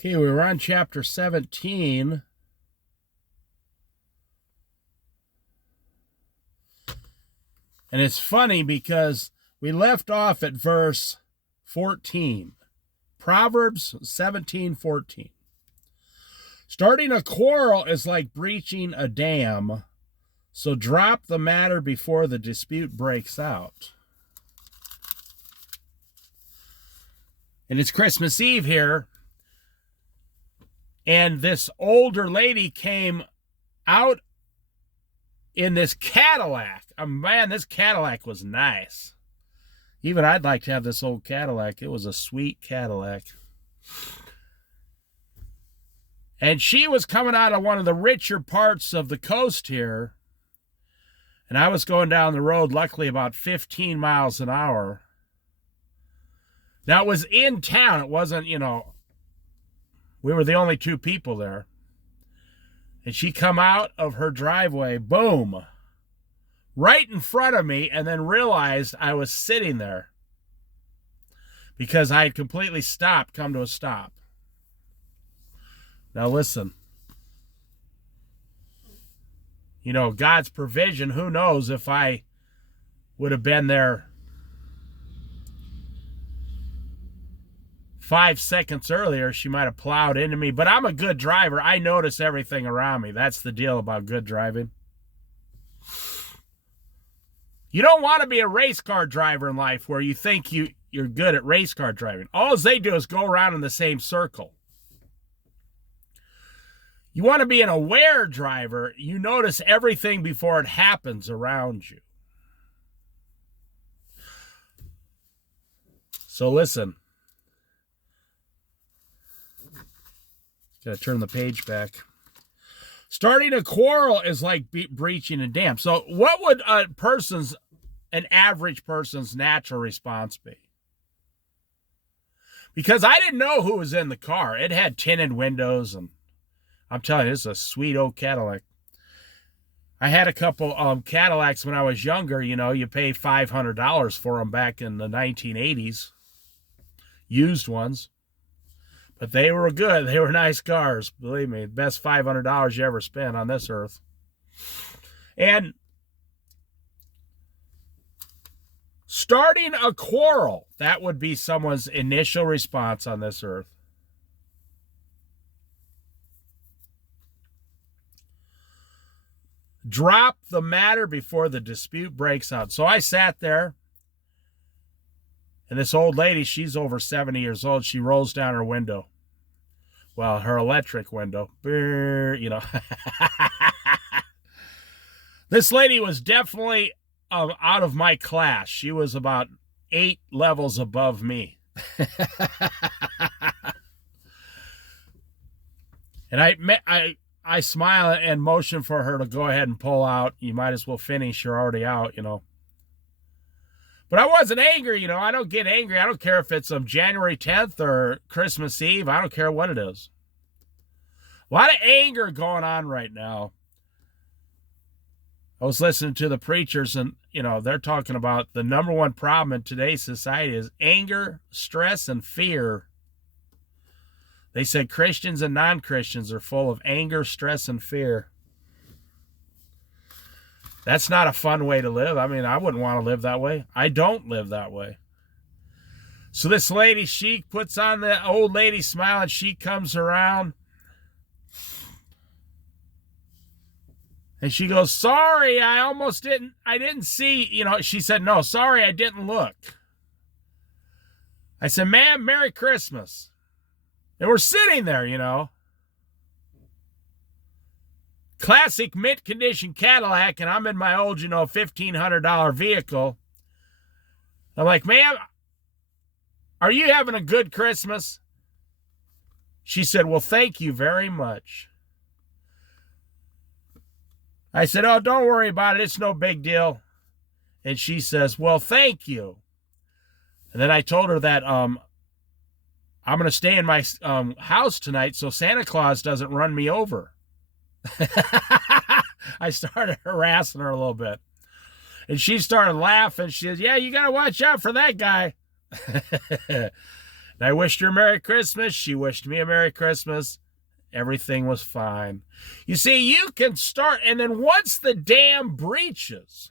Okay, we were on chapter 17. And it's funny because we left off at verse 14. Proverbs 17:14. Starting a quarrel is like breaching a dam, so drop the matter before the dispute breaks out. And it's Christmas Eve here. And this older lady came out in this Cadillac. Oh, man, this Cadillac was nice. Even I'd like to have this old Cadillac. It was a sweet Cadillac. And she was coming out of one of the richer parts of the coast here. And I was going down the road, luckily about 15 miles an hour. Now, it was in town. It wasn't, we were the only two people there. And she come out of her driveway, boom, right in front of me, and then realized I was sitting there because I had completely stopped, come to a stop. Now listen, God's provision, who knows if I would have been there 5 seconds earlier, she might have plowed into me. But I'm a good driver. I notice everything around me. That's the deal about good driving. You don't want to be a race car driver in life where you think you're good at race car driving. All they do is go around in the same circle. You want to be an aware driver. You notice everything before it happens around you. So listen. Got to turn the page back. Starting a quarrel is like breaching a dam. So what would an average person's natural response be? Because I didn't know who was in the car. It had tinted windows, and I'm telling you, this is a sweet old Cadillac. I had a couple Cadillacs when I was younger. You pay $500 for them back in the 1980s. Used ones. But they were good. They were nice cars. Believe me, best $500 you ever spent on this earth. And starting a quarrel, that would be someone's initial response on this earth. Drop the matter before the dispute breaks out. So I sat there. And this old lady, she's over 70 years old. She rolls down her window. Well, her electric window. This lady was definitely out of my class. She was about 8 levels above me. And I smile and motion for her to go ahead and pull out. You might as well finish. You're already out, But I wasn't angry, I don't get angry. I don't care if it's January 10th or Christmas Eve. I don't care what it is. A lot of anger going on right now. I was listening to the preachers, and, they're talking about the number one problem in today's society is anger, stress, and fear. They said Christians and non-Christians are full of anger, stress, and fear. That's not a fun way to live. I mean, I wouldn't want to live that way. I don't live that way. So this lady, she puts on the old lady smile, and she comes around. And she goes, sorry, I didn't see, she said, no, sorry, I didn't look. I said, ma'am, Merry Christmas. And we're sitting there, Classic mint condition Cadillac, and I'm in my old, $1,500 vehicle. I'm like, ma'am, are you having a good Christmas? She said, well, thank you very much. I said, oh, don't worry about it. It's no big deal. And she says, well, thank you. And then I told her that I'm going to stay in my house tonight so Santa Claus doesn't run me over. I started harassing her a little bit. And she started laughing. She said, yeah, you got to watch out for that guy. And I wished her Merry Christmas. She wished me a Merry Christmas. Everything was fine. You see, you can start, and then once the dam breaches,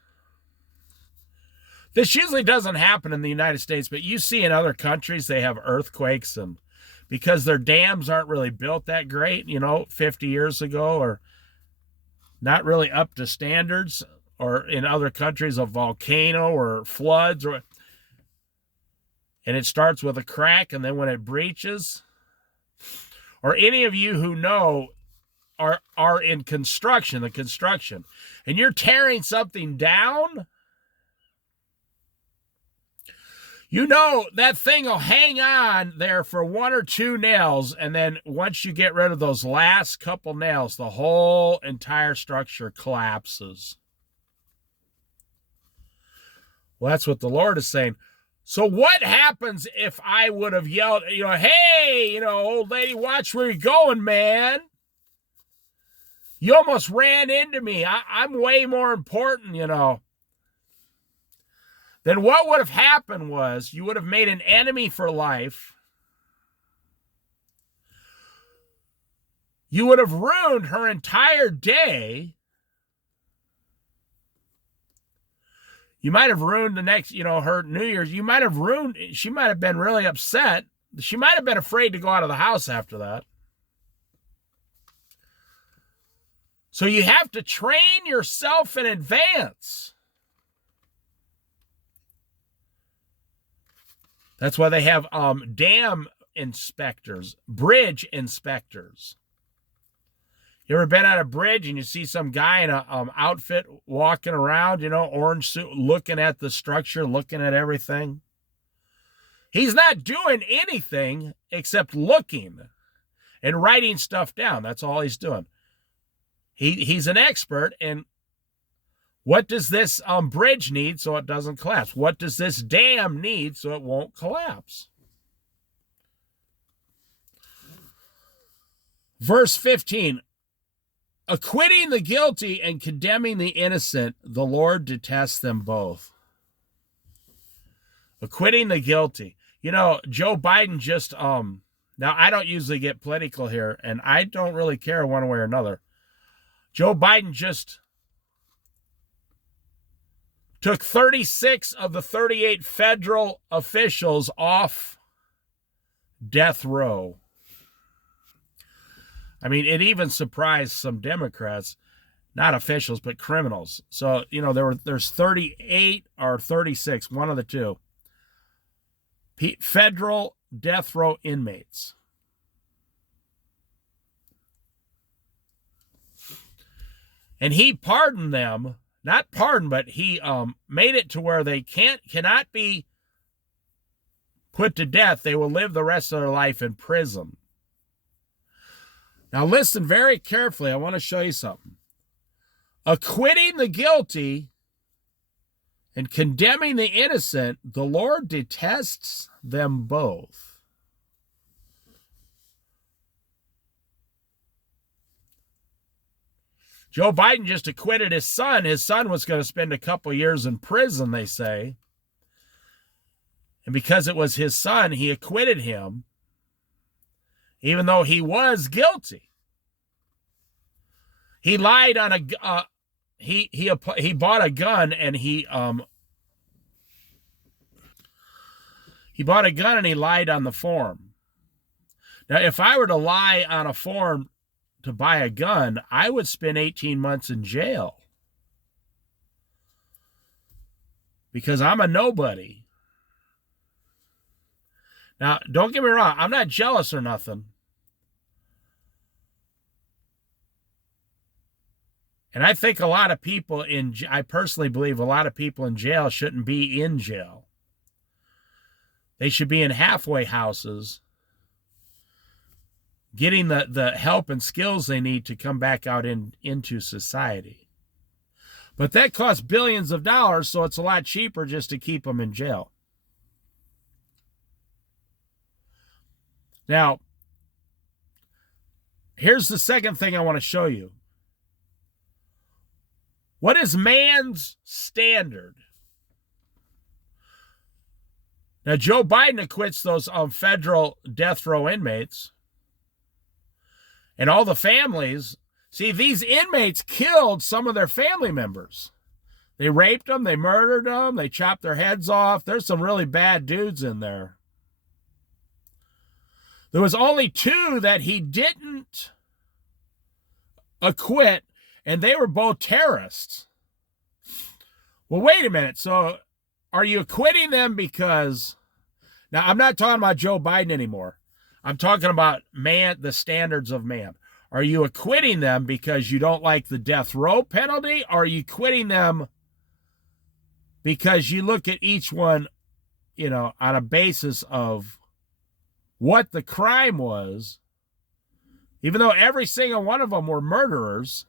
this usually doesn't happen in the United States, but you see in other countries, they have earthquakes, and because their dams aren't really built that great, 50 years ago, or not really up to standards, or in other countries, a volcano or floods, and it starts with a crack, and then when it breaches, or any of you who know are in construction, and you're tearing something down, that thing will hang on there for one or two nails, and then once you get rid of those last couple nails, the whole entire structure collapses. Well, that's what the Lord is saying. So what happens if I would have yelled, hey, old lady, watch where you're going, man. You almost ran into me. I'm way more important, Then what would have happened was you would have made an enemy for life. You would have ruined her entire day. You might have ruined the next, her New Year's. You might have ruined, she might have been really upset. She might have been afraid to go out of the house after that. So you have to train yourself in advance. That's why they have dam inspectors, bridge inspectors. You ever been at a bridge and you see some guy in an outfit walking around, orange suit, looking at the structure, looking at everything? He's not doing anything except looking and writing stuff down. That's all he's doing. He's an expert in what does this bridge need so it doesn't collapse? What does this dam need so it won't collapse? Verse 15. Acquitting the guilty and condemning the innocent, the Lord detests them both. Acquitting the guilty. Joe Biden just, now I don't usually get political here, and I don't really care one way or another. Joe Biden just took 36 of the 38 federal officials off death row. I mean, it even surprised some Democrats, not officials, but criminals. So, there's 38 or 36, one of the two, federal death row inmates. And he pardoned them, not pardoned, but he made it to where they cannot be put to death. They will live the rest of their life in prison. Now listen very carefully. I want to show you something. Acquitting the guilty and condemning the innocent, the Lord detests them both. Joe Biden just acquitted his son. His son was going to spend a couple years in prison, they say. And because it was his son, he acquitted him, even though he was guilty. He lied on he bought a gun, and he bought a gun and he lied on the form. Now, if I were to lie on a form to buy a gun, I would spend 18 months in jail. Because I'm a nobody. Now, don't get me wrong. I'm not jealous or nothing. And I think a lot of people I personally believe a lot of people in jail shouldn't be in jail. They should be in halfway houses, getting the help and skills they need to come back out into society. But that costs billions of dollars, so it's a lot cheaper just to keep them in jail. Now, here's the second thing I want to show you. What is man's standard? Now, Joe Biden acquits those federal death row inmates and all the families. See, these inmates killed some of their family members. They raped them, they murdered them, they chopped their heads off. There's some really bad dudes in there. There was only 2 that he didn't acquit, and they were both terrorists. Well, wait a minute. So are you acquitting them because... Now, I'm not talking about Joe Biden anymore. I'm talking about man, the standards of man. Are you acquitting them because you don't like the death row penalty? Or are you acquitting them because you look at each one, on a basis of what the crime was, even though every single one of them were murderers?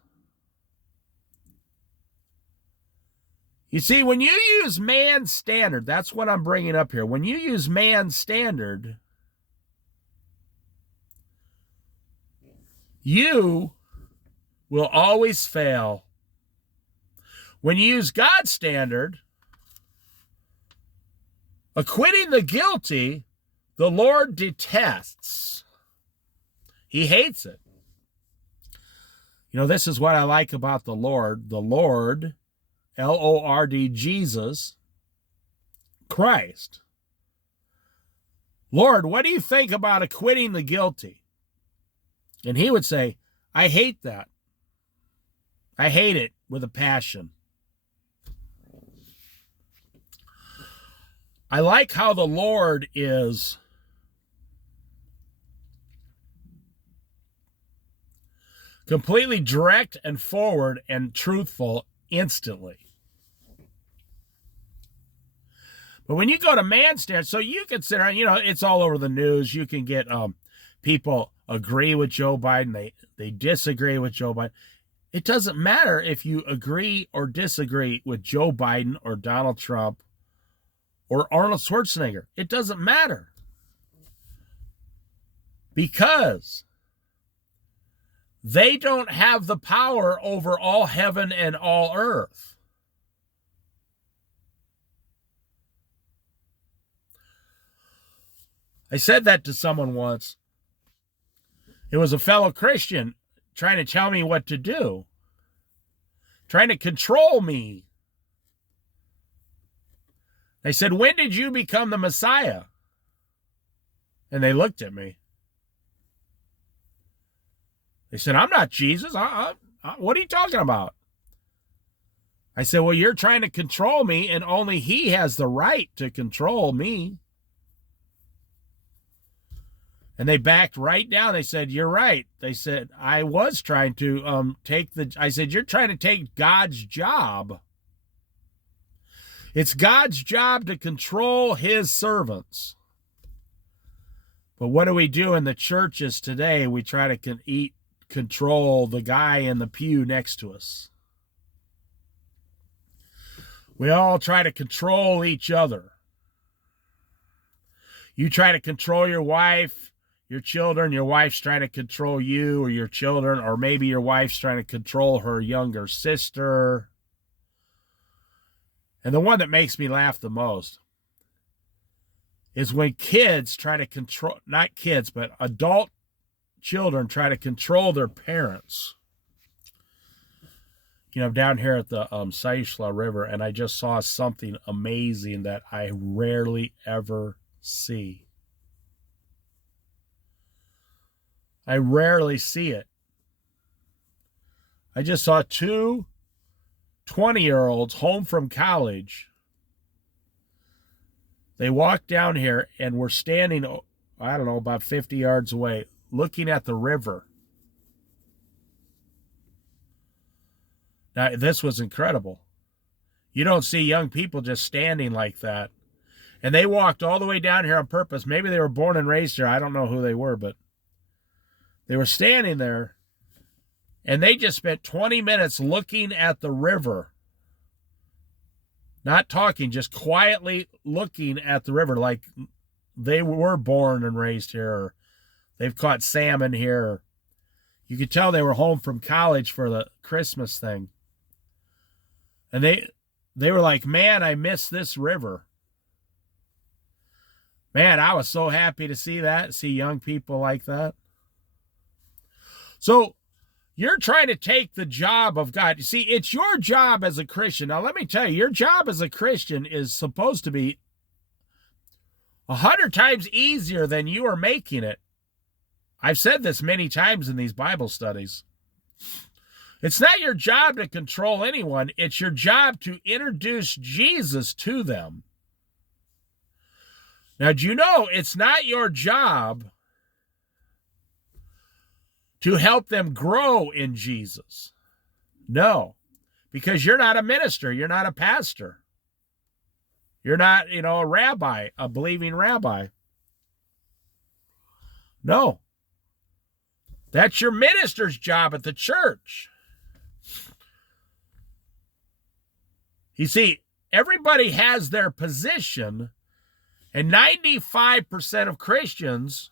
You see, when you use man's standard, that's what I'm bringing up here. When you use man's standard, you will always fail. When you use God's standard, acquitting the guilty, the Lord detests. He hates it. This is what I like about the Lord. The Lord, L-O-R-D, Jesus Christ. Lord, what do you think about acquitting the guilty? And he would say, I hate that. I hate it with a passion. I like how the Lord is completely direct and forward and truthful instantly. But when you go to man's standard, so you consider, it's all over the news. You can get people agree with Joe Biden. They disagree with Joe Biden. It doesn't matter if you agree or disagree with Joe Biden or Donald Trump or Arnold Schwarzenegger. It doesn't matter. Because they don't have the power over all heaven and all earth. I said that to someone once. It was a fellow Christian trying to tell me what to do, trying to control me. I said, when did you become the Messiah? And they looked at me. They said, I'm not Jesus. What are you talking about? I said, well, you're trying to control me, and only he has the right to control me. And they backed right down. They said, you're right. They said, I was trying to I said, you're trying to take God's job. It's God's job to control his servants. But what do we do in the churches today? We try to control the guy in the pew next to us. We all try to control each other. You try to control your wife, your children. Your wife's trying to control you or your children, or maybe your wife's trying to control her younger sister. And the one that makes me laugh the most is when kids try to control, not kids, but adult children try to control their parents. Down here at the Saishla River, and I just saw something amazing that I rarely ever see. I rarely see it. I just saw 2 20-year-olds home from college. They walked down here and were standing, I don't know, about 50 yards away, looking at the river. Now, this was incredible. You don't see young people just standing like that. And they walked all the way down here on purpose. Maybe they were born and raised here. I don't know who they were, but they were standing there. And they just spent 20 minutes looking at the river. Not talking, just quietly looking at the river like they were born and raised here. Or they've caught salmon here. You could tell they were home from college for the Christmas thing. And they were like, man, I miss this river. Man, I was so happy to see that, see young people like that. So you're trying to take the job of God. You see, it's your job as a Christian. Now, let me tell you, your job as a Christian is supposed to be 100 times easier than you are making it. I've said this many times in these Bible studies. It's not your job to control anyone. It's your job to introduce Jesus to them. Now, do you know it's not your job to help them grow in Jesus? No, because you're not a minister. You're not a pastor. You're not, a rabbi, a believing rabbi. No. That's your minister's job at the church. You see, everybody has their position, and 95% of Christians,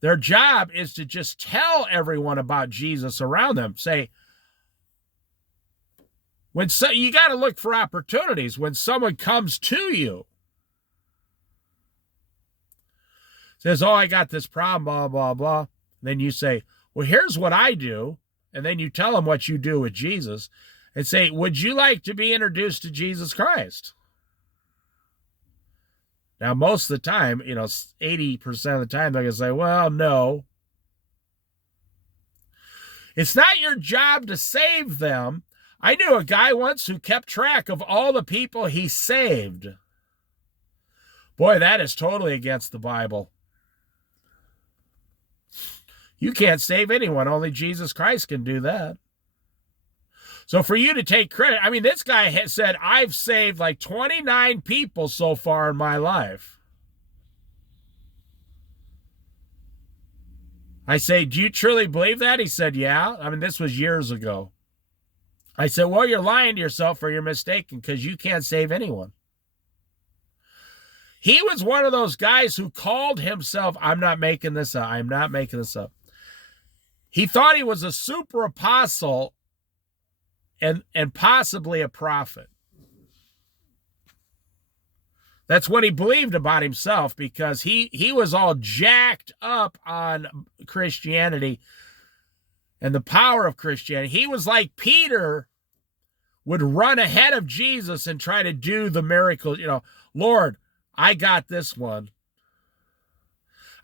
their job is to just tell everyone about Jesus around them. Say, you got to look for opportunities when someone comes to you, says, oh, I got this problem, blah, blah, blah. Then you say, well, here's what I do. And then you tell them what you do with Jesus and say, would you like to be introduced to Jesus Christ? Now, most of the time, 80% of the time, they're going to say, well, no. It's not your job to save them. I knew a guy once who kept track of all the people he saved. Boy, that is totally against the Bible. You can't save anyone. Only Jesus Christ can do that. So for you to take credit, this guy has said, I've saved like 29 people so far in my life. I say, do you truly believe that? He said, yeah. This was years ago. I said, well, you're lying to yourself or you're mistaken because you can't save anyone. He was one of those guys who called himself, I'm not making this up. I'm not making this up. He thought he was a super apostle and possibly a prophet. That's what he believed about himself because he was all jacked up on Christianity and the power of Christianity. He was like Peter would run ahead of Jesus and try to do the miracles. Lord, I got this one.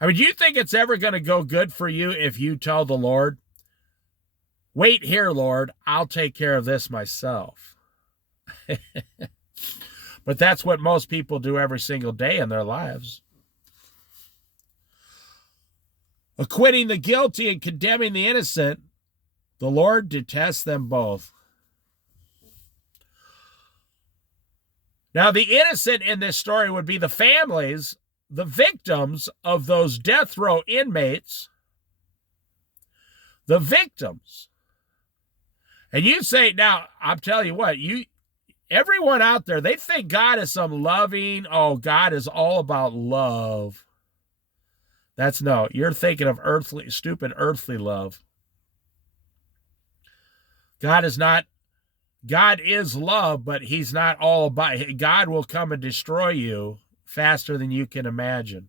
Do you think it's ever going to go good for you if you tell the Lord, wait here, Lord, I'll take care of this myself? But that's what most people do every single day in their lives. Acquitting the guilty and condemning the innocent, the Lord detests them both. Now, the innocent in this story would be the families, the victims of those death row inmates, the victims. And you say, now, I'm telling you what, everyone out there, they think God is some loving, God is all about love. You're thinking of stupid earthly love. God is love, but he's not all about, God will come and destroy you faster than you can imagine.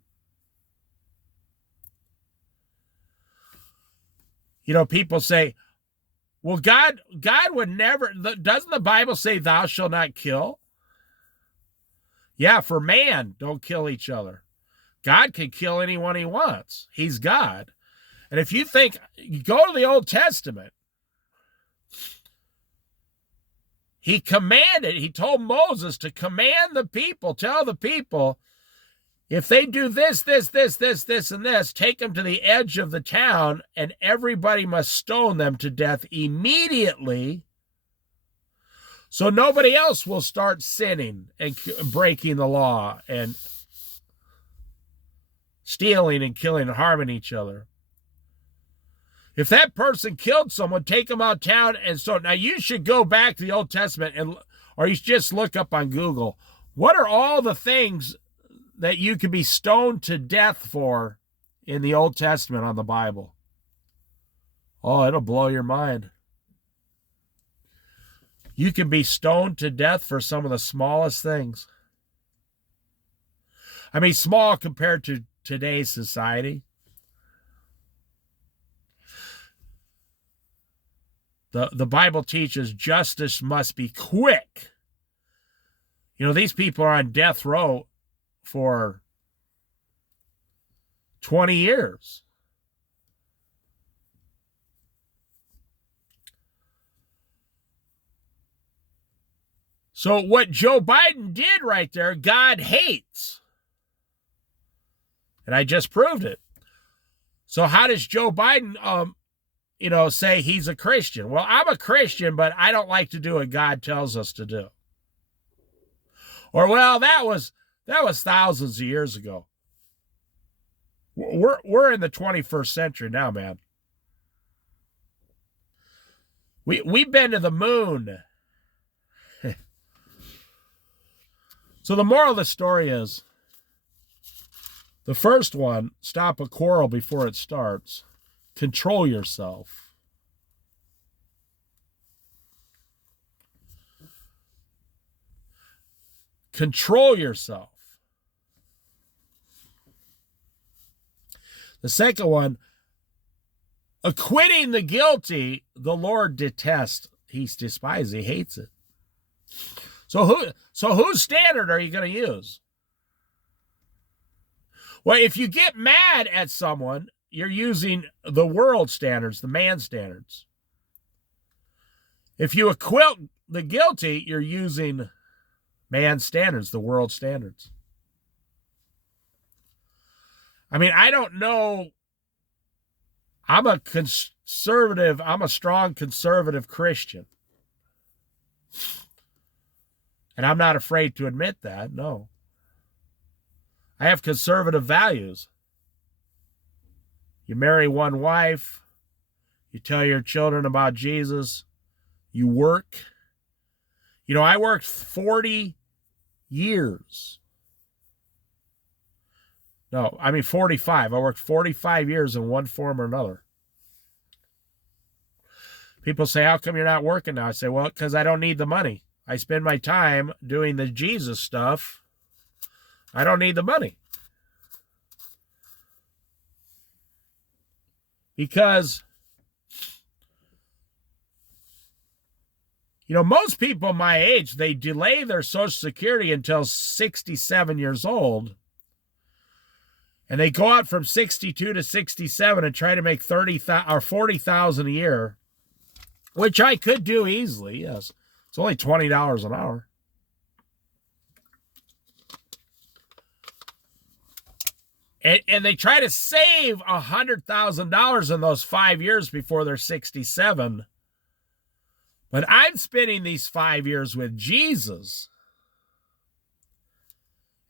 People say, well, God would never, doesn't the Bible say thou shalt not kill? Yeah, for man, don't kill each other. God can kill anyone he wants. He's God. And if you think, go to the Old Testament. He told Moses to command the people, tell the people, if they do this, and this, take them to the edge of the town, and everybody must stone them to death immediately, so nobody else will start sinning and breaking the law and stealing and killing and harming each other. If that person killed someone, take them out of town. And so now you should go back to the Old Testament or you just look up on Google. What are all the things that you could be stoned to death for in the Old Testament on the Bible? Oh, it'll blow your mind. You can be stoned to death for some of the smallest things. I mean, small compared to today's society. The Bible teaches justice must be quick. You know, these people are on death row for 20 years. So what Joe Biden did right there, God hates. And I just proved it. So how does Joe Biden, say he's a Christian? Well, I'm a Christian, but I don't like to do what God tells us to do. Or, well, that was thousands of years ago. We're in the 21st century now, man. We've been to the moon. So the moral of the story is, the first one, stop a quarrel before it starts. Control yourself. Control yourself. The second one, acquitting the guilty, the Lord detests. He despises. He hates it. So whose standard are you going to use? Well, if you get mad at someone, you're using the world standards, the man standards. If you acquit the guilty, you're using man standards, the world standards. I mean, I don't know. I'm a strong conservative Christian. And I'm not afraid to admit that, no. I have conservative values. You marry one wife. You tell your children about Jesus. You work. You know, I worked 40 years. No, I mean 45. I worked 45 years in one form or another. People say, how come you're not working now? I say, well, because I don't need the money. I spend my time doing the Jesus stuff. I don't need the money. Because, you know, most people my age, they delay their Social Security until 67 years old. And they go out from 62 to 67 and try to make 30,000 or 40,000 a year, which I could do easily, yes. It's only $20 an hour. And they try to save $100,000 in those 5 years before they're 67. But I'm spending these 5 years with Jesus.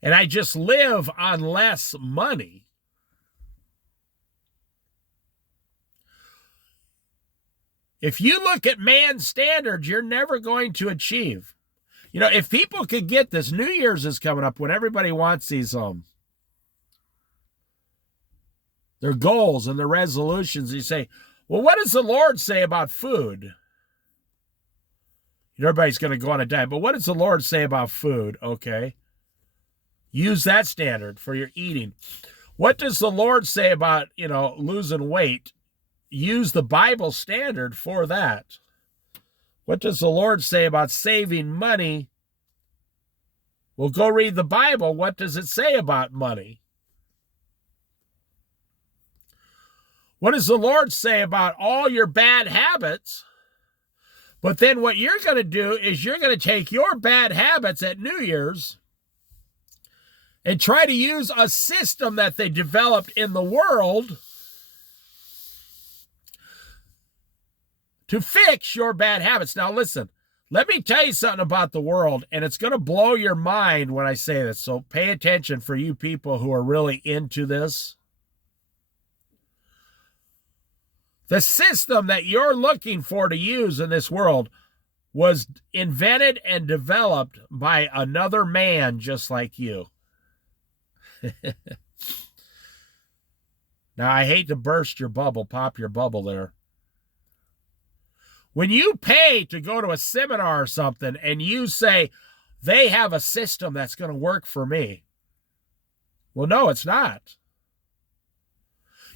And I just live on less money. If you look at man's standards, you're never going to achieve. You know, if people could get this, New Year's is coming up when everybody wants these their goals and their resolutions. You say, well, what does the Lord say about food? Everybody's going to go on a diet, but what does the Lord say about food? Okay. Use that standard for your eating. What does the Lord say about, losing weight? Use the Bible standard for that. What does the Lord say about saving money? Well, go read the Bible. What does it say about money? What does the Lord say about all your bad habits? But then what you're going to do is you're going to take your bad habits at New Year's and try to use a system that they developed in the world to fix your bad habits. Now, listen, let me tell you something about the world, and it's going to blow your mind when I say this. So pay attention for you people who are really into this. The system that you're looking for to use in this world was invented and developed by another man just like you. Now, I hate to burst your bubble, pop your bubble there. When you pay to go to a seminar or something and you say, they have a system that's going to work for me, Well, no, it's not.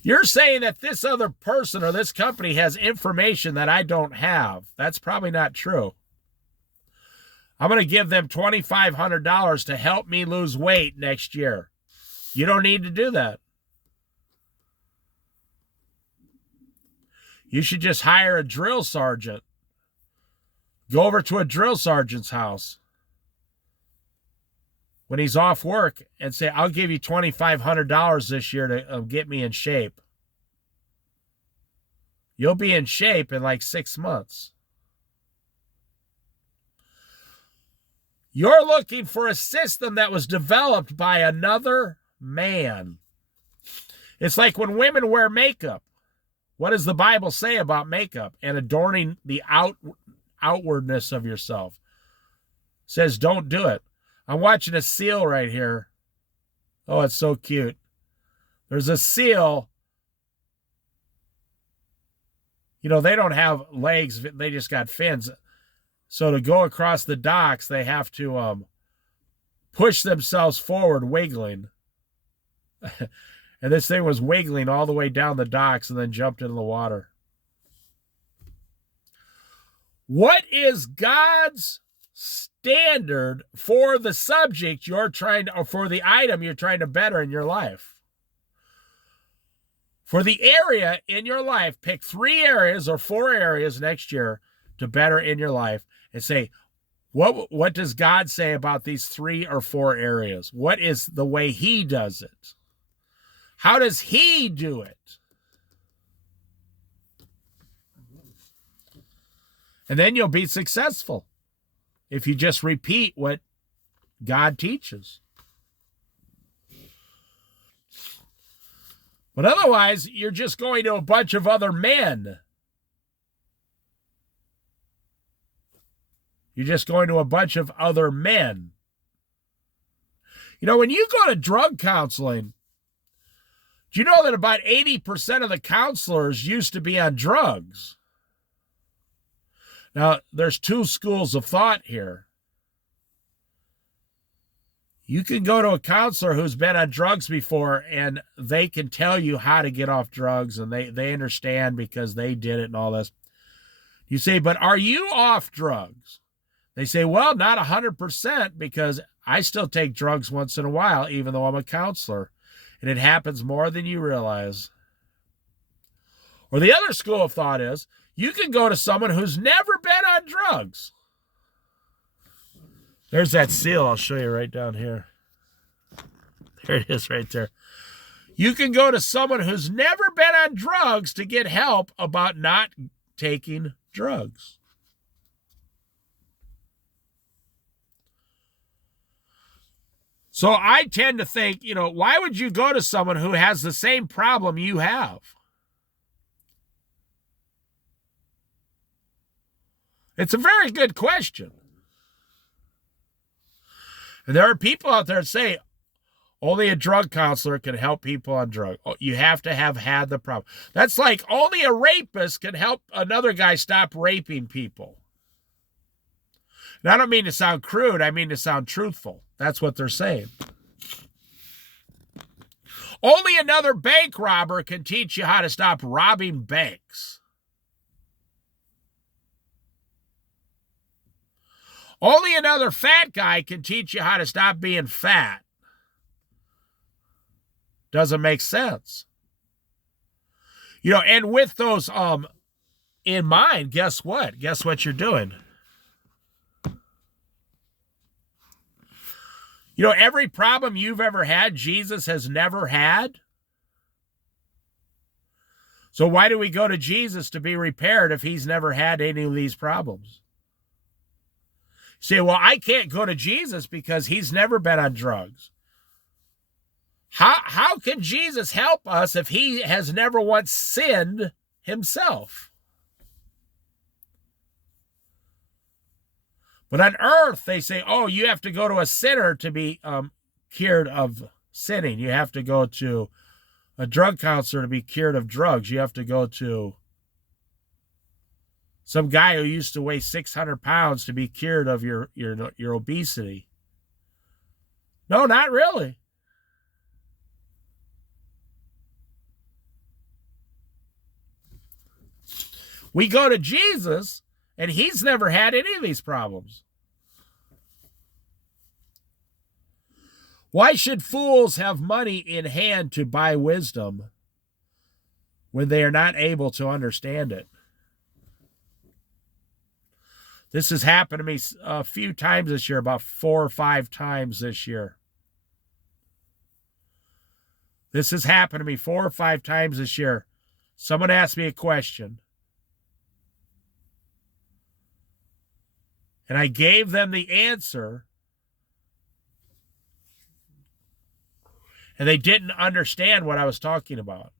You're saying that this other person or this company has information that I don't have. That's probably not true. I'm going to give them $2,500 to help me lose weight next year. You don't need to do that. You should just hire a drill sergeant. Go over to a drill sergeant's house when he's off work and say, I'll give you $2,500 this year to get me in shape. You'll be in shape in like 6 months. You're looking for a system that was developed by another man. It's like when women wear makeup. What does the Bible say about makeup and adorning the outwardness of yourself? It says don't do it. I'm watching a seal right here. Oh, it's so cute. There's a seal. You know, they don't have legs. They just got fins. So to go across the docks, they have to push themselves forward, wiggling. And this thing was wiggling all the way down the docks and then jumped into the water. What is God's standard for the subject you're trying to, or for the item you're trying to better in your life? For the area in your life, pick 3 areas or 4 areas next year to better in your life and say, what does God say about these 3 or 4 areas? What is the way he does it? How does he do it? And then you'll be successful if you just repeat what God teaches. But otherwise, you're just going to a bunch of other men. You're just going to a bunch of other men. You know, when you go to drug counseling, do you know that about 80% of the counselors used to be on drugs? Now, there's 2 schools of thought here. You can go to a counselor who's been on drugs before, and they can tell you how to get off drugs, and they understand because they did it and all this. You say, but are you off drugs? They say, well, not 100% because I still take drugs once in a while, even though I'm a counselor. And it happens more than you realize. Or the other school of thought is, you can go to someone who's never been on drugs. There's that seal. I'll show you right down here. There it is right there. You can go to someone who's never been on drugs to get help about not taking drugs. So I tend to think, you know, why would you go to someone who has the same problem you have? It's a very good question. And there are people out there that say, only a drug counselor can help people on drugs. You have to have had the problem. That's like only a rapist can help another guy stop raping people. And I don't mean to sound crude. I mean to sound truthful. That's what they're saying. Only another bank robber can teach you how to stop robbing banks. Only another fat guy can teach you how to stop being fat. Doesn't make sense. You know, and with those in mind, guess what? Guess what you're doing? You know, every problem you've ever had, Jesus has never had. So why do we go to Jesus to be repaired if he's never had any of these problems? You say, well, I can't go to Jesus because he's never been on drugs. How can Jesus help us if he has never once sinned himself? But on earth, they say, oh, you have to go to a sinner to be cured of sinning. You have to go to a drug counselor to be cured of drugs. You have to go to some guy who used to weigh 600 pounds to be cured of your obesity. No, not really. We go to Jesus, and he's never had any of these problems. Why should fools have money in hand to buy wisdom when they are not able to understand it? This has happened to me a few times this year, about 4 or 5 times this year. This has happened to me 4 or 5 times this year. Someone asked me a question, and I gave them the answer, and they didn't understand what I was talking about.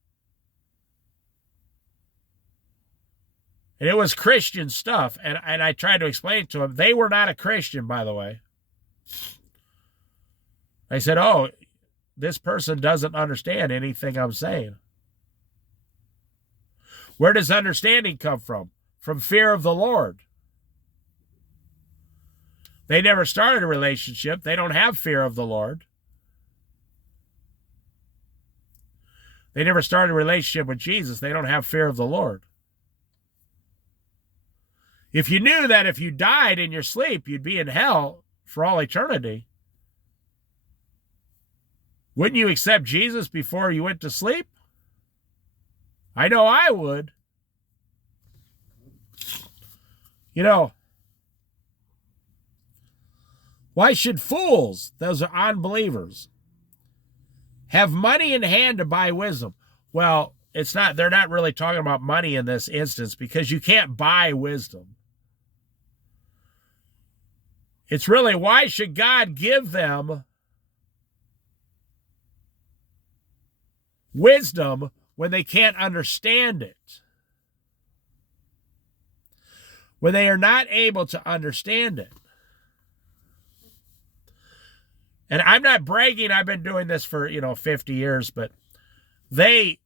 And it was Christian stuff, and I tried to explain it to them. They were not a Christian, by the way. I said, oh, this person doesn't understand anything I'm saying. Where does understanding come from? From fear of the Lord. They never started a relationship. They don't have fear of the Lord. They never started a relationship with Jesus. They don't have fear of the Lord. If you knew that if you died in your sleep, you'd be in hell for all eternity, wouldn't you accept Jesus before you went to sleep? I know I would. You know, why should fools, those are unbelievers, have money in hand to buy wisdom? Well, they're not really talking about money in this instance, because you can't buy wisdom. It's really, why should God give them wisdom when they can't understand it? When they are not able to understand it. And I'm not bragging, I've been doing this for, 50 years, but the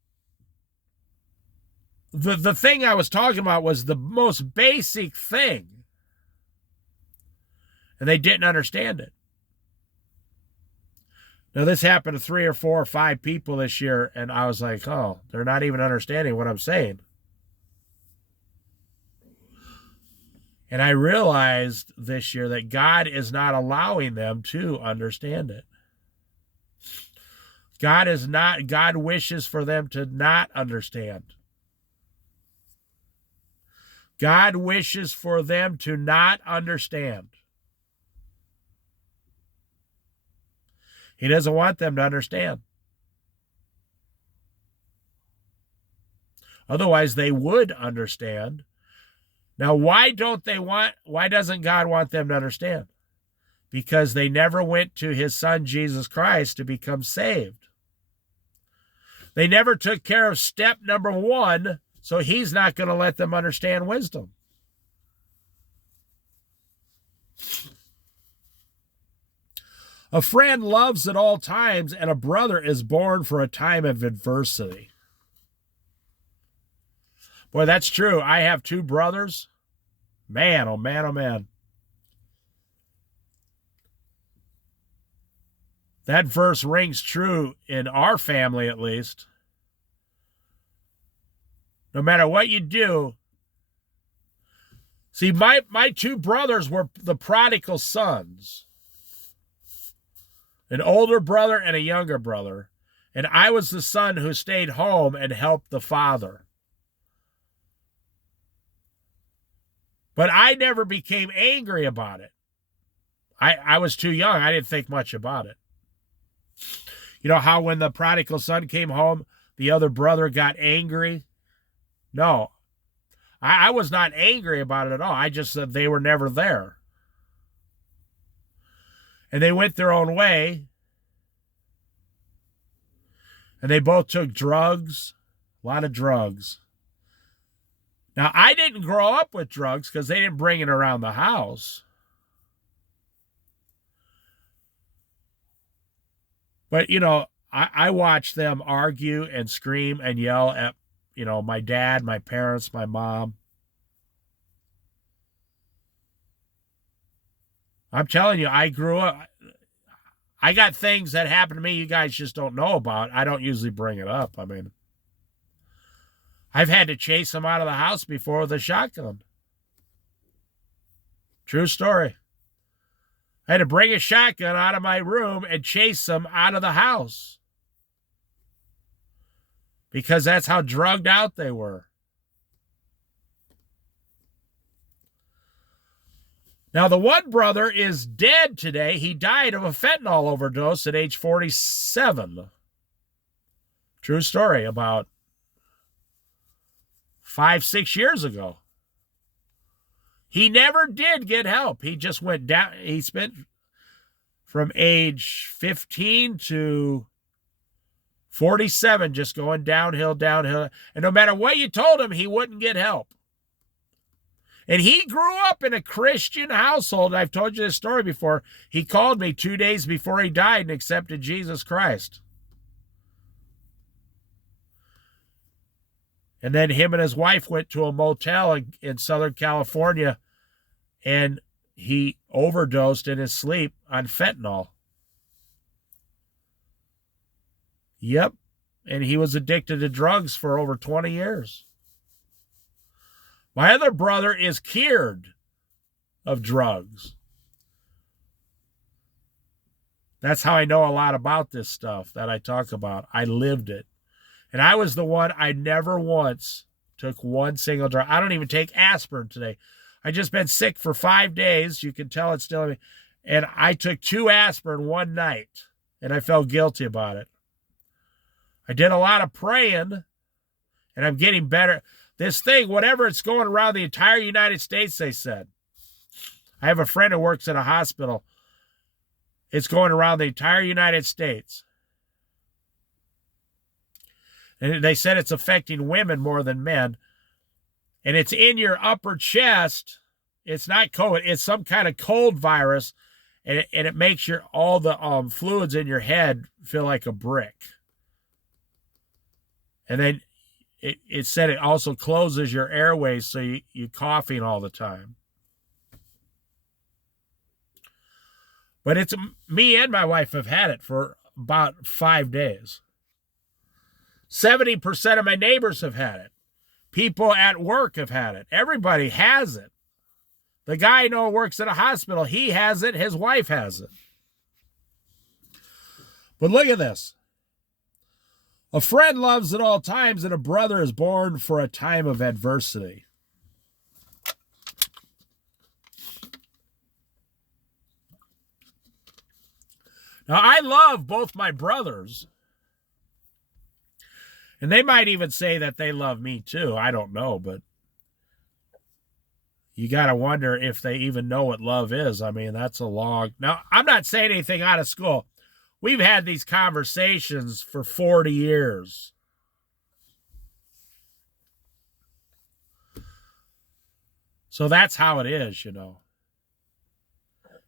thing I was talking about was the most basic thing. And they didn't understand it. Now, this happened to 3 or 4 or 5 people this year, and I was like, oh, they're not even understanding what I'm saying. And I realized this year that God is not allowing them to understand it. God wishes for them to not understand. God wishes for them to not understand. He doesn't want them to understand. Otherwise, they would understand. Now, why doesn't God want them to understand? Because they never went to his son, Jesus Christ, to become saved. They never took care of step number 1, so he's not going to let them understand wisdom. A friend loves at all times, and a brother is born for a time of adversity. Boy, that's true. I have 2 brothers. Man, oh man, oh man. That verse rings true in our family, at least. No matter what you do. See, my 2 brothers were the prodigal sons. An older brother and a younger brother. And I was the son who stayed home and helped the father. But I never became angry about it. I was too young. I didn't think much about it. You know how when the prodigal son came home, the other brother got angry? No. I was not angry about it at all. I just said they were never there. And they went their own way. And they both took drugs, a lot of drugs. Now, I didn't grow up with drugs because they didn't bring it around the house. But, I watched them argue and scream and yell at, my dad, my parents, my mom. I'm telling you, I grew up. I got things that happened to me you guys just don't know about. I don't usually bring it up. I mean, I've had to chase them out of the house before with a shotgun. True story. I had to bring a shotgun out of my room and chase them out of the house. Because that's how drugged out they were. Now, the one brother is dead today. He died of a fentanyl overdose at age 47. True story, about 5-6 years ago. He never did get help. He just went down. He spent from age 15 to 47 just going downhill. And no matter what you told him, he wouldn't get help. And he grew up in a Christian household. I've told you this story before. He called me 2 days before he died and accepted Jesus Christ. And then him and his wife went to a motel in Southern California, and he overdosed in his sleep on fentanyl. Yep. And he was addicted to drugs for over 20 years. My other brother is cured of drugs. That's how I know a lot about this stuff that I talk about. I lived it. And I was the one, I never once took one single drug. I don't even take aspirin today. I just been sick for 5 days. You can tell it's still in me. And I took 2 aspirin one night, and I felt guilty about it. I did a lot of praying, and I'm getting better. This thing, whatever, it's going around the entire United States, they said. I have a friend who works at a hospital. It's going around the entire United States. And they said it's affecting women more than men. And it's in your upper chest. It's not COVID. It's some kind of cold virus. And it makes all the fluids in your head feel like a brick. And then it said it also closes your airways, so you're coughing all the time. But it's me and my wife have had it for about 5 days. 70% of my neighbors have had it. People at work have had it. Everybody has it. The guy I know works at a hospital. He has it. His wife has it. But look at this. A friend loves at all times, and a brother is born for a time of adversity. Now, I love both my brothers, and they might even say that they love me too. I don't know, but you got to wonder if they even know what love is. I mean, that's a long... Now, I'm not saying anything out of school. We've had these conversations for 40 years. So that's how it is, you know.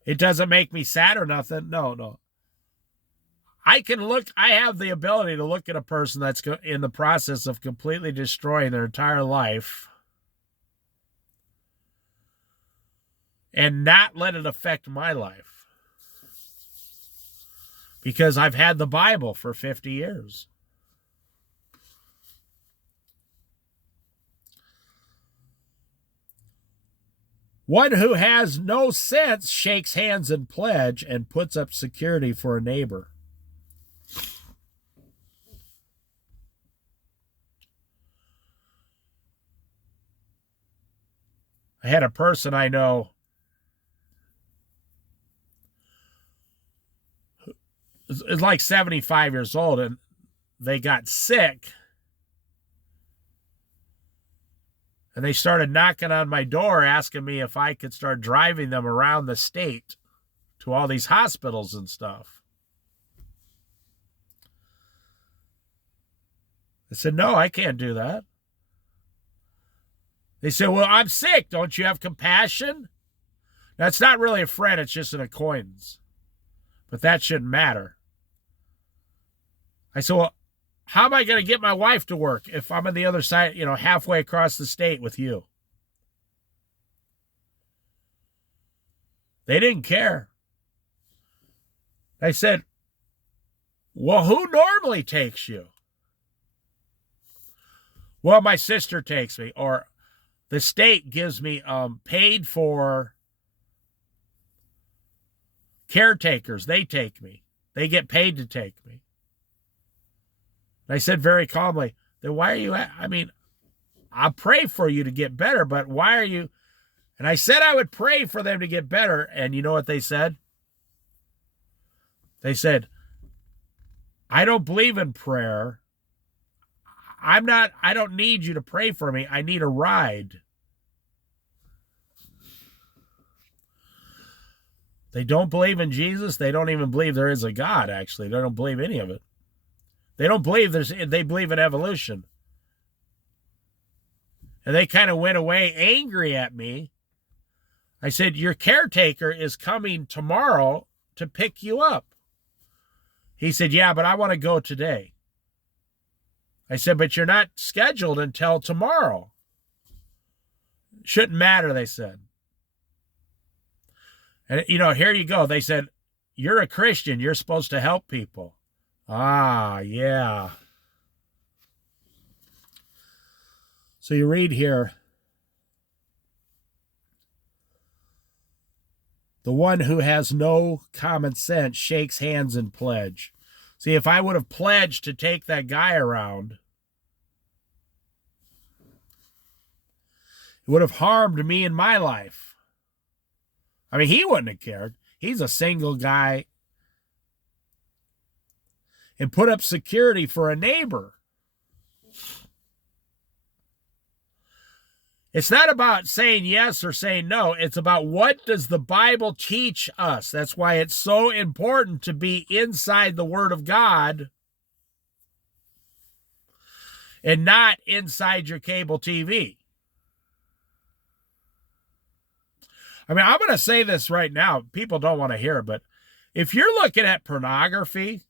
It doesn't make me sad or nothing. No. I have the ability to look at a person that's in the process of completely destroying their entire life and not let it affect my life. Because I've had the Bible for 50 years. One who has no sense shakes hands in pledge and puts up security for a neighbor. I had a person I know is like 75 years old, and they got sick. And they started knocking on my door asking me if I could start driving them around the state to all these hospitals and stuff. I said, no, I can't do that. They said, well, I'm sick. Don't you have compassion? Now, it's not really a friend. It's just an acquaintance. But that shouldn't matter. I said, well, how am I going to get my wife to work if I'm on the other side, halfway across the state with you? They didn't care. I said, well, who normally takes you? Well, my sister takes me, or the state gives me paid for caretakers. They take me. They get paid to take me. And I said very calmly, then why are you I mean, I'll pray for you to get better, but why are you? And I said I would pray for them to get better. And you know what they said? They said, I don't believe in prayer. I don't need you to pray for me. I need a ride. They don't believe in Jesus. They don't even believe there is a God, actually. They don't believe any of it. They don't believe they believe in evolution. And they kind of went away angry at me. I said, your caretaker is coming tomorrow to pick you up. He said, yeah, but I want to go today. I said, but you're not scheduled until tomorrow. Shouldn't matter, they said. And, here you go. They said, you're a Christian. You're supposed to help people. Ah, yeah. So you read here, the one who has no common sense shakes hands and pledge. See, if I would have pledged to take that guy around, it would have harmed me in my life. I mean, he wouldn't have cared. He's a single guy. And put up security for a neighbor. It's not about saying yes or saying no. It's about what does the Bible teach us. That's why it's so important to be inside the Word of God and not inside your cable TV. I mean, I'm going to say this right now. People don't want to hear it, but if you're looking at pornography,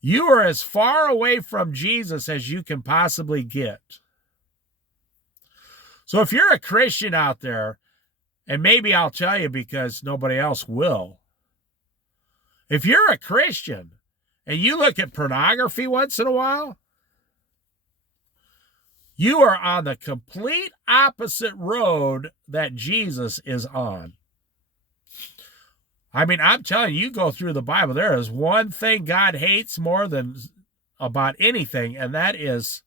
you are as far away from Jesus as you can possibly get. So if you're a Christian out there, and maybe I'll tell you because nobody else will, if you're a Christian and you look at pornography once in a while, you are on the complete opposite road that Jesus is on. I mean, I'm telling you, you go through the Bible, there is one thing God hates more than about anything, and that is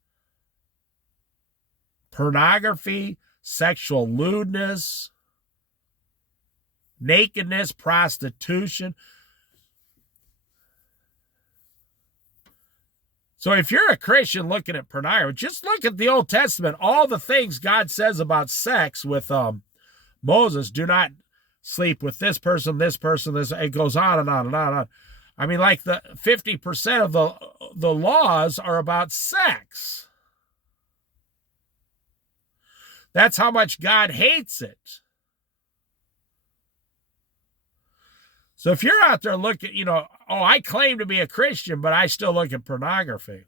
pornography, sexual lewdness, nakedness, prostitution. So if you're a Christian looking at pornography, just look at the Old Testament, all the things God says about sex with Moses. Do not sleep with this person, this. It goes on and on and on and on. I mean, like the 50% of the laws are about sex. That's how much God hates it. So if you're out there looking, I claim to be a Christian, but I still look at pornography.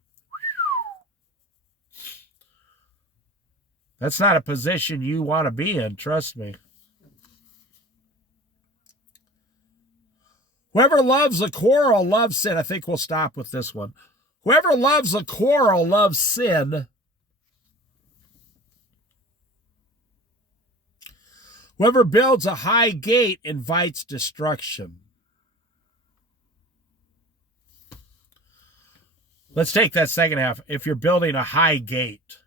That's not a position you want to be in, trust me. Whoever loves a quarrel loves sin. I think we'll stop with this one. Whoever loves a quarrel loves sin. Whoever builds a high gate invites destruction. Let's take that second half. If you're building a high gate,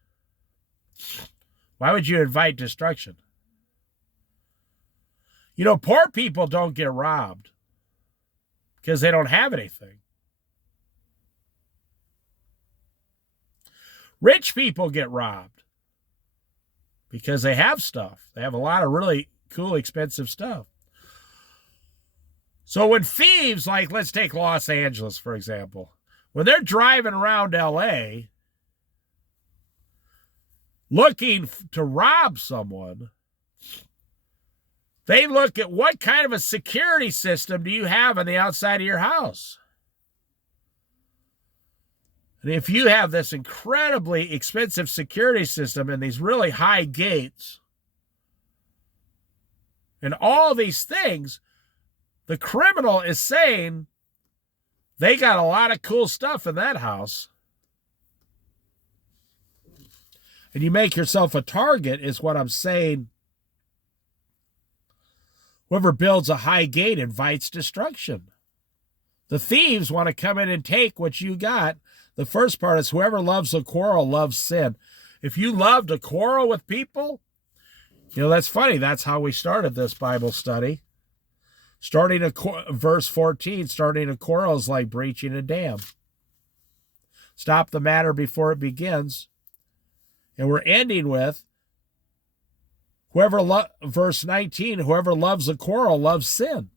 why would you invite destruction? Poor people don't get robbed because they don't have anything. Rich people get robbed because they have stuff. They have a lot of really cool, expensive stuff. So when thieves, like let's take Los Angeles, for example, when they're driving around LA looking to rob someone, they look at what kind of a security system do you have on the outside of your house? And if you have this incredibly expensive security system and these really high gates and all these things, the criminal is saying they got a lot of cool stuff in that house. and you make yourself a target, is what I'm saying. Whoever builds a high gate invites destruction. The thieves want to come in and take what you got. The first part is whoever loves a quarrel loves sin. If you love to quarrel with people, that's funny. That's how we started this Bible study. Verse 14, starting a quarrel is like breaching a dam. Stop the matter before it begins. And we're ending with verse 19, whoever loves a quarrel loves sin.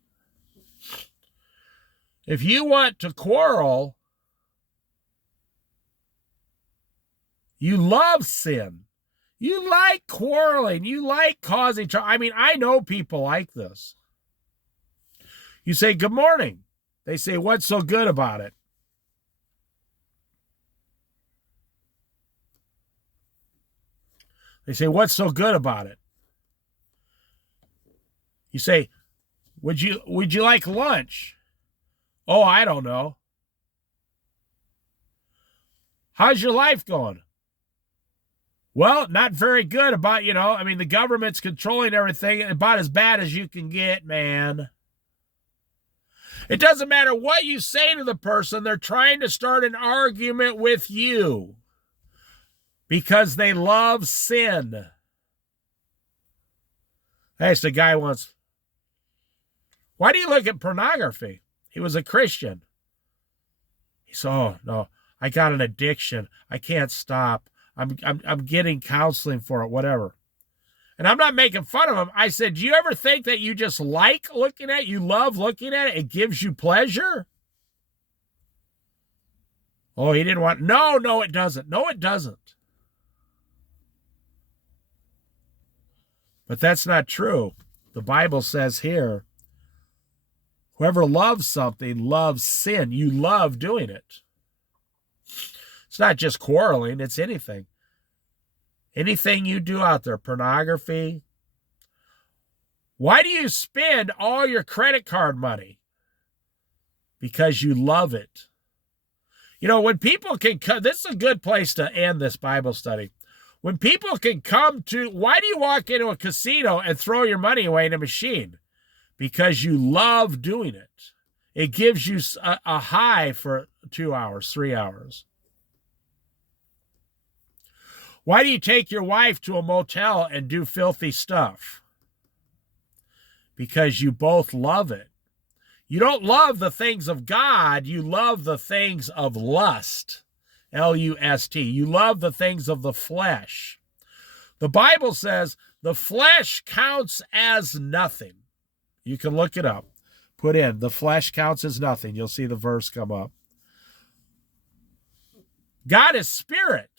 If you want to quarrel, you love sin. You like quarreling. You like causing trouble. I mean, I know people like this. You say, good morning. They say, what's so good about it? They say, what's so good about it? You say, would you like lunch? Oh, I don't know. How's your life going? Well, not very good. The government's controlling everything, about as bad as you can get, man. It doesn't matter what you say to the person. They're trying to start an argument with you because they love sin. I asked a guy once, why do you look at pornography? He was a Christian. He said, oh, no, I got an addiction. I can't stop. I'm getting counseling for it, whatever. And I'm not making fun of him. I said, do you ever think that you just like looking at it? You love looking at it? It gives you pleasure? Oh, he didn't want... No, it doesn't. No, it doesn't. But that's not true. The Bible says here, whoever loves something loves sin. You love doing it. It's not just quarreling. It's anything. Anything you do out there, pornography. Why do you spend all your credit card money? Because you love it. When people can come, this is a good place to end this Bible study. When people can come to, why do you walk into a casino and throw your money away in a machine? Because you love doing it. It gives you a high for 2 hours, 3 hours. Why do you take your wife to a motel and do filthy stuff? Because you both love it. You don't love the things of God. You love the things of lust, L-U-S-T. You love the things of the flesh. The Bible says the flesh counts as nothing. You can look it up. Put in, the flesh counts as nothing. You'll see the verse come up. God is spirit.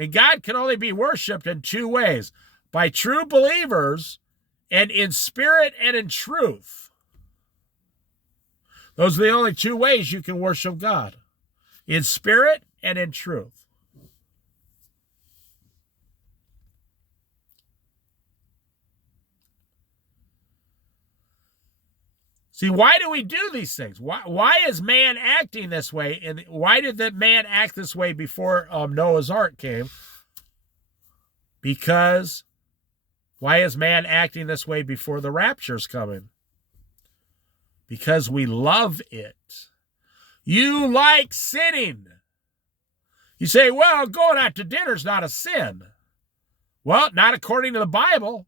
And God can only be worshiped in two ways, by true believers and in spirit and in truth. Those are the only two ways you can worship God, in spirit and in truth. See, why do we do these things? Why is man acting this way? And why did that man act this way before Noah's Ark came? Because why is man acting this way before the rapture's coming? Because we love it. You like sinning. You say, well, going out to dinner is not a sin. Well, not according to the Bible.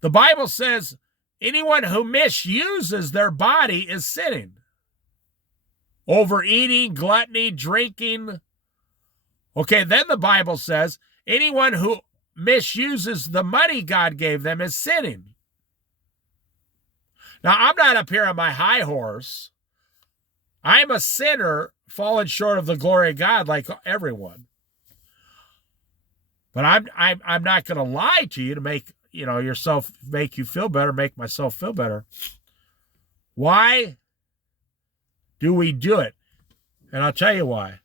The Bible says anyone who misuses their body is sinning. Overeating, gluttony, drinking. Okay, then the Bible says anyone who misuses the money God gave them is sinning. Now, I'm not up here on my high horse. I'm a sinner fallen short of the glory of God like everyone. But I'm not going to lie to you to make yourself make you feel better, make myself feel better. Why do we do it? And I'll tell you why.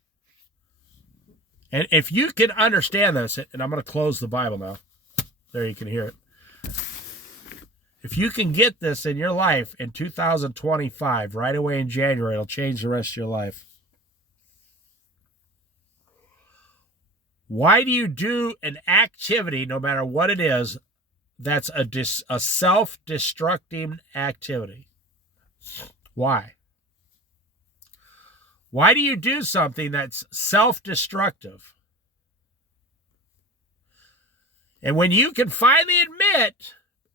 And if you can understand this, and I'm going to close the Bible now. There, you can hear it. If you can get this in your life in 2025, right away in January, it'll change the rest of your life. Why do you do an activity, no matter what it is, that's a self-destructing activity? Why? Why do you do something that's self-destructive? And when you can finally admit,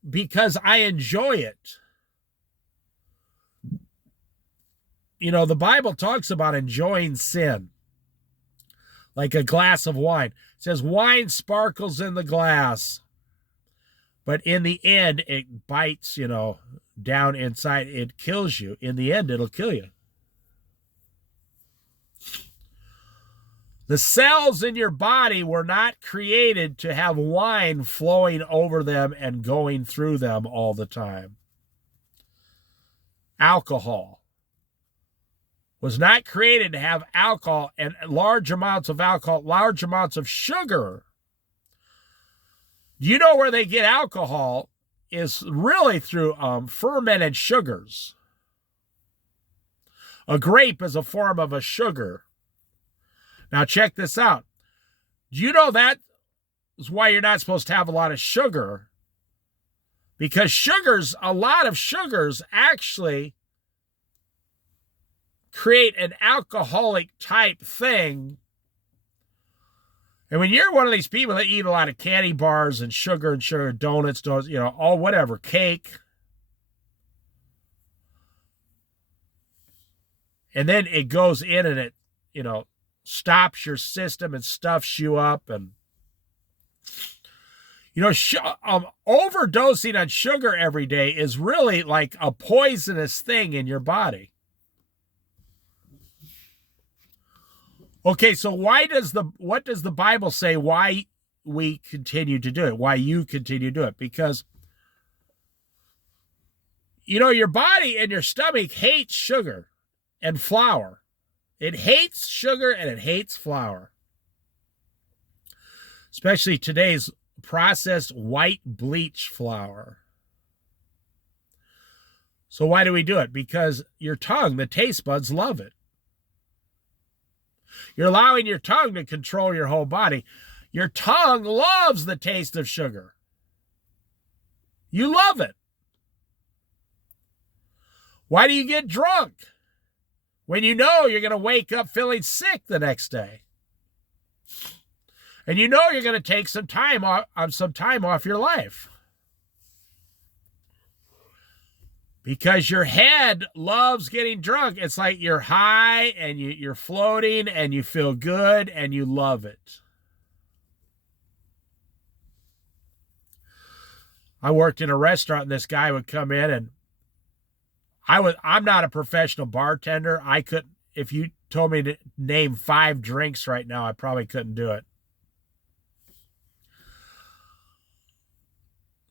because I enjoy it. You know, the Bible talks about enjoying sin, like a glass of wine. It says wine sparkles in the glass, but in the end, it bites, down inside. It kills you. In the end, it'll kill you. The cells in your body were not created to have wine flowing over them and going through them all the time. Alcohol was not created to have alcohol and large amounts of alcohol, large amounts of sugar. You know where they get alcohol is really through fermented sugars. A grape is a form of a sugar. Now check this out. Do you know that is why you're not supposed to have a lot of sugar? Because a lot of sugars actually create an alcoholic type thing. And when you're one of these people that eat a lot of candy bars and sugar donuts, all whatever, cake, and then it goes in and it, stops your system and stuffs you up. And, overdosing on sugar every day is really like a poisonous thing in your body. Okay, so what does the Bible say why we continue to do it? Why you continue to do it? Because, your body and your stomach hates sugar and flour. It hates sugar and it hates flour. Especially today's processed white bleach flour. So why do we do it? Because your tongue, the taste buds, love it. You're allowing your tongue to control your whole body. Your tongue loves the taste of sugar. You love it. Why do you get drunk? When you know you're going to wake up feeling sick the next day. And you're going to take some time off your life. Because your head loves getting drunk. It's like you're high and you're floating and you feel good and you love it. I worked in a restaurant and this guy would come in and I'm not a professional bartender. If you told me to name 5 drinks right now, I probably couldn't do it.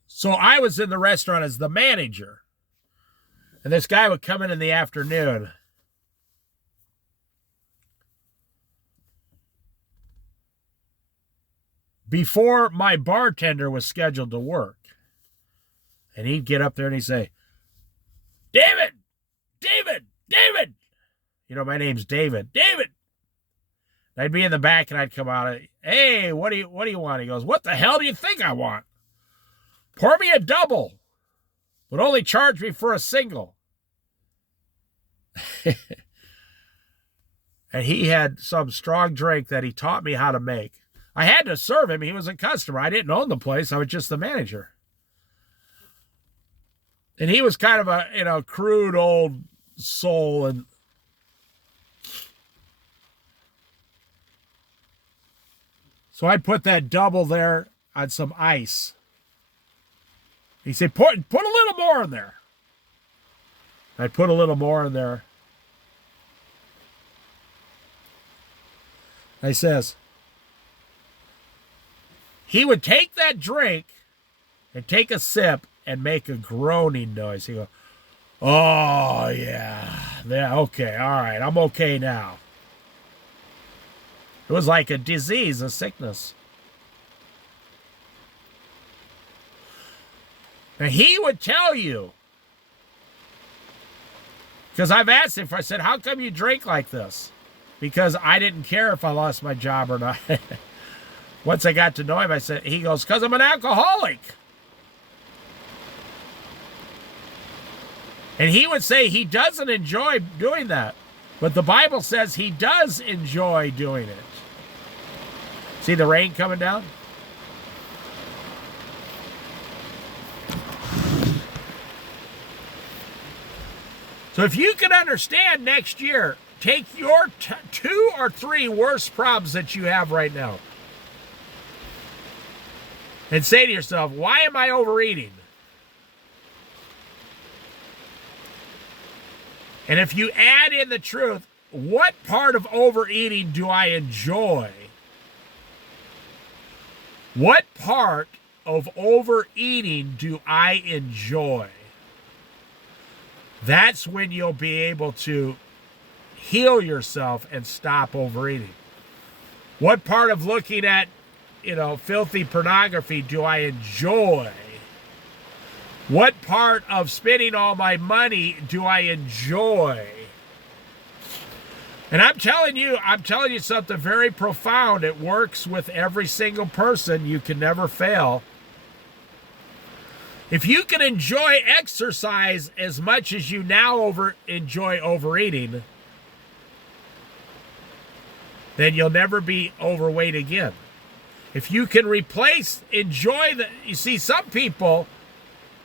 So I was in the restaurant as the manager. And this guy would come in the afternoon. Before my bartender was scheduled to work. And he'd get up there and he'd say, David! My name's David. David! And I'd be in the back and I'd come out. Hey, what do you want? He goes, what the hell do you think I want? Pour me a double, but only charge me for a single. And he had some strong drink that he taught me how to make. I had to serve him. He was a customer. I didn't own the place. I was just the manager. And he was kind of a, crude old soul. And so I'd put that double there on some ice. He said, put a little more in there. I'd put a little more in there. I says, he would take that drink and take a sip and make a groaning noise. He go, oh, yeah, okay, all right, I'm okay now. It was like a disease, a sickness. And he would tell you, because I've asked him, I said, how come you drink like this? Because I didn't care if I lost my job or not. Once I got to know him, he goes, because I'm an alcoholic. And he would say he doesn't enjoy doing that. But the Bible says he does enjoy doing it. See the rain coming down? So if you can understand next year, take your 2 or 3 worst problems that you have right now and say to yourself, why am I overeating? And if you add in the truth, what part of overeating do I enjoy? What part of overeating do I enjoy? That's when you'll be able to heal yourself and stop overeating. What part of looking at, filthy pornography do I enjoy? What part of spending all my money do I enjoy? And I'm telling you something very profound. It works with every single person. You can never fail. If you can enjoy exercise as much as you now enjoy overeating, then you'll never be overweight again. If you can you see, some people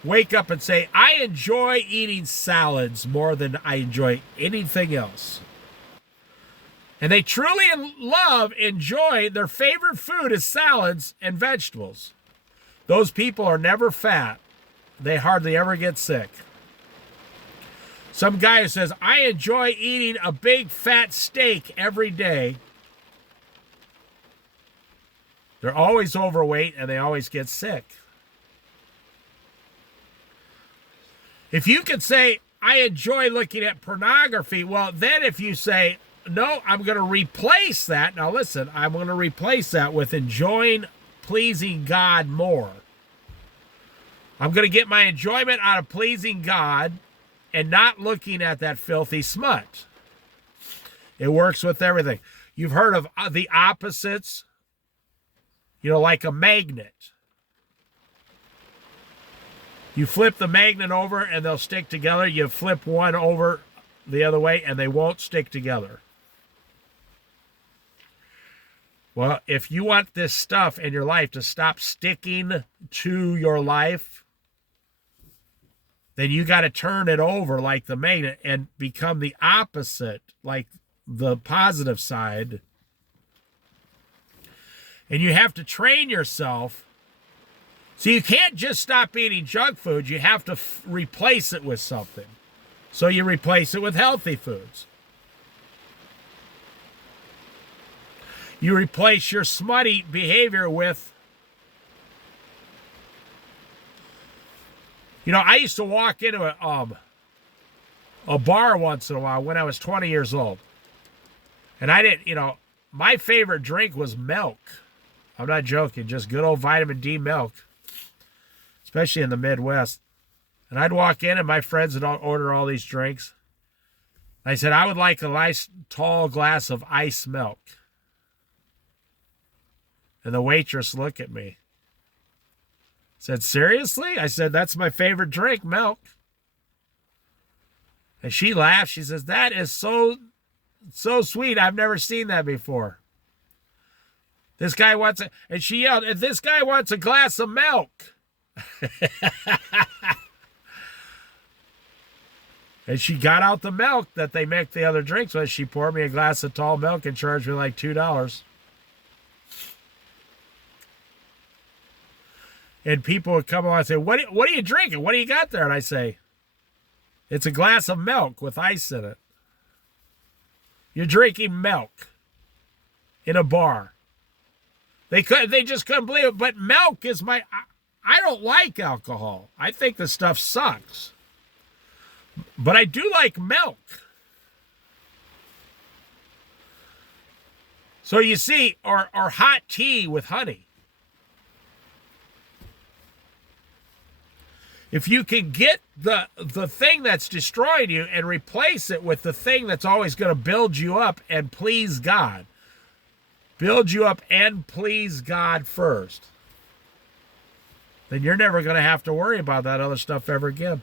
wake up and say, I enjoy eating salads more than I enjoy anything else. And they truly enjoy their favorite food is salads and vegetables. Those people are never fat. They hardly ever get sick. Some guy who says, I enjoy eating a big fat steak every day. They're always overweight and they always get sick. If you could say, I enjoy looking at pornography, well, then if you say, no, I'm going to replace that. Now listen, I'm going to replace that with enjoying pleasing God more. I'm going to get my enjoyment out of pleasing God and not looking at that filthy smut. It works with everything. You've heard of the opposites, like a magnet. You flip the magnet over and they'll stick together. You flip one over the other way and they won't stick together. Well, if you want this stuff in your life to stop sticking to your life, then you got to turn it over like the magnet and become the opposite, like the positive side. And you have to train yourself. So you can't just stop eating junk food. You have to replace it with something. So you replace it with healthy foods. You replace your smutty behavior with, I used to walk into a bar once in a while when I was 20 years old. And I didn't, my favorite drink was milk. I'm not joking, just good old vitamin D milk, especially in the Midwest. And I'd walk in and my friends would order all these drinks. I said, I would like a nice tall glass of ice milk. And the waitress looked at me. Said, seriously? I said, that's my favorite drink, milk. And she laughed. She says, that is so sweet. I've never seen that before. This guy wants and she yelled, this guy wants a glass of milk. And she got out the milk that they make the other drinks with. She poured me a glass of tall milk and charged me like $2. And people would come along and say, what are you drinking? What do you got there? And I say, it's a glass of milk with ice in it. You're drinking milk in a bar. They just couldn't believe it. But milk is I don't like alcohol. I think the stuff sucks. But I do like milk. So you see, or hot tea with honey. If you can get the thing that's destroying you and replace it with the thing that's always going to build you up and please God. build you up and please God first, then you're never going to have to worry about that other stuff ever again.